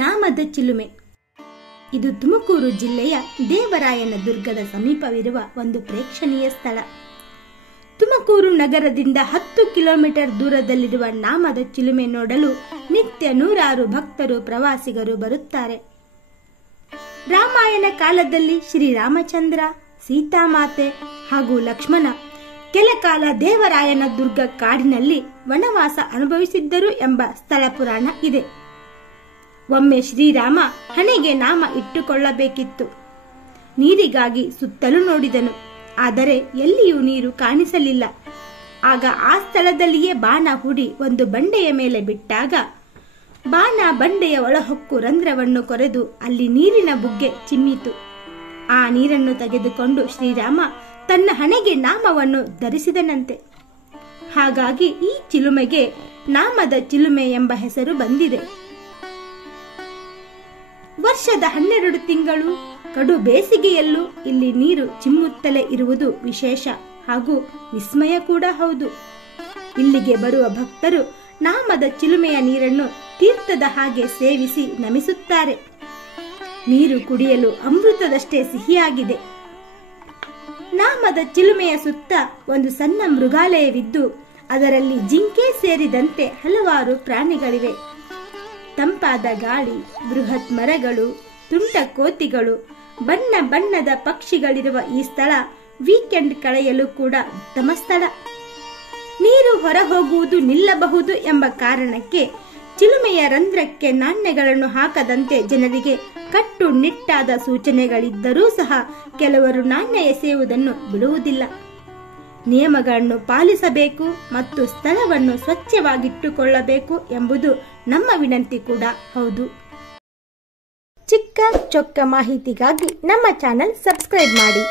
ನಾಮದ ಚಿಲುಮೆ. ಇದು ತುಮಕೂರು ಜಿಲ್ಲೆಯ ದೇವರಾಯನ ದುರ್ಗದ ಸಮೀಪವಿರುವ ಒಂದು ಪ್ರೇಕ್ಷಣೀಯ ಸ್ಥಳ. ತುಮಕೂರು ನಗರದಿಂದ 10 ಕಿಲೋಮೀಟರ್ ದೂರದಲ್ಲಿರುವ ನಾಮದ ಚಿಲುಮೆ ನೋಡಲು ನಿತ್ಯ ನೂರಾರು ಭಕ್ತರು ಪ್ರವಾಸಿಗರು ಬರುತ್ತಾರೆ. ರಾಮಾಯಣ ಕಾಲದಲ್ಲಿ ಶ್ರೀರಾಮಚಂದ್ರ, ಸೀತಾಮಾತೆ ಹಾಗೂ ಲಕ್ಷ್ಮಣ ಕೆಲ ಕಾಲ ದೇವರಾಯನ ದುರ್ಗ ಕಾಡಿನಲ್ಲಿ ವನವಾಸ ಅನುಭವಿಸಿದ್ದರು ಎಂಬ ಸ್ಥಳ ಪುರಾಣ ಇದೆ. ಒಮ್ಮೆ ಶ್ರೀರಾಮ ಹಣೆಗೆ ನಾಮ ಇಟ್ಟುಕೊಳ್ಳಬೇಕಿತ್ತು. ನೀರಿಗಾಗಿ ಸುತ್ತಲೂ ನೋಡಿದನು, ಆದರೆ ಎಲ್ಲಿಯೂ ನೀರು ಕಾಣಿಸಲಿಲ್ಲ. ಆಗ ಆ ಸ್ಥಳದಲ್ಲಿಯೇ ಬಾಣ ಹೂಡಿ ಒಂದು ಬಂಡೆಯ ಮೇಲೆ ಬಿಟ್ಟಾಗ ಬಾಣ ಬಂಡೆಯ ಒಳಹೊಕ್ಕು ರಂಧ್ರವನ್ನು ಕೊರೆದು ಅಲ್ಲಿ ನೀರಿನ ಬುಗ್ಗೆ ಚಿಮ್ಮಿತು. ಆ ನೀರನ್ನು ತೆಗೆದುಕೊಂಡು ಶ್ರೀರಾಮ ತನ್ನ ಹಣೆಗೆ ನಾಮವನ್ನು ಧರಿಸಿದನಂತೆ. ಹಾಗಾಗಿ ಈ ಚಿಲುಮೆಗೆ ನಾಮದ ಚಿಲುಮೆ ಎಂಬ ಹೆಸರು ಬಂದಿದೆ. ವರ್ಷದ 12 ತಿಂಗಳು ಕಡು ಬೇಸಿಗೆಯಲ್ಲೂ ಇಲ್ಲಿ ನೀರು ಚಿಮ್ಮುತ್ತಲೇ ಇರುವುದು ವಿಶೇಷ ಹಾಗೂ ವಿಸ್ಮಯ ಕೂಡ ಹೌದು. ಇಲ್ಲಿಗೆ ಬರುವ ಭಕ್ತರು ನಾಮದ ಚಿಲುಮೆಯ ನೀರನ್ನು ತೀರ್ಥದ ಹಾಗೆ ಸೇವಿಸಿ ನಮಿಸುತ್ತಾರೆ. ನೀರು ಕುಡಿಯಲು ಅಮೃತದಷ್ಟೇ ಸಿಹಿಯಾಗಿದೆ. ನಾಮದ ಚಿಲುಮೆಯ ಸುತ್ತ ಒಂದು ಸಣ್ಣ ಮೃಗಾಲಯವಿದ್ದು ಅದರಲ್ಲಿ ಜಿಂಕೆ ಸೇರಿದಂತೆ ಹಲವಾರು ಪ್ರಾಣಿಗಳಿವೆ. ತಂಪಾದ ಗಾಳಿ, ಬೃಹತ್ ಮರಗಳು, ತುಂಟ ಕೋತಿಗಳು, ಬಣ್ಣ ಬಣ್ಣದ ಪಕ್ಷಿಗಳಿರುವ ಈ ಸ್ಥಳ ವೀಕೆಂಡ್ ಕಳೆಯಲು ಕೂಡ ಉತ್ತಮ ಸ್ಥಳ. ನೀರು ಹೊರ ಹೋಗುವುದು ನಿಲ್ಲಬಹುದು ಎಂಬ ಕಾರಣಕ್ಕೆ ಚಿಲುಮೆಯ ರಂಧ್ರಕ್ಕೆ ನಾಣ್ಯಗಳನ್ನು ಹಾಕದಂತೆ ಜನರಿಗೆ ಕಟ್ಟುನಿಟ್ಟಾದ ಸೂಚನೆಗಳಿದ್ದರೂ ಸಹ ಕೆಲವರು ನಾಣ್ಯ ಎಸೆಯುವುದನ್ನು ಬಿಡುವುದಿಲ್ಲ. ನಿಯಮಗಳನ್ನು ಪಾಲಿಸಬೇಕು ಮತ್ತು ಸ್ಥಳವನ್ನು ಸ್ವಚ್ಛವಾಗಿಟ್ಟುಕೊಳ್ಳಬೇಕು ಎಂಬುದು ನಮ್ಮ ವಿನಂತಿ ಕೂಡ ಹೌದು. ಚಿಕ್ಕ ಚೊಕ್ಕ ಮಾಹಿತಿಗಾಗಿ ನಮ್ಮ ಚಾನೆಲ್ ಸಬ್ಸ್ಕ್ರೈಬ್ ಮಾಡಿ.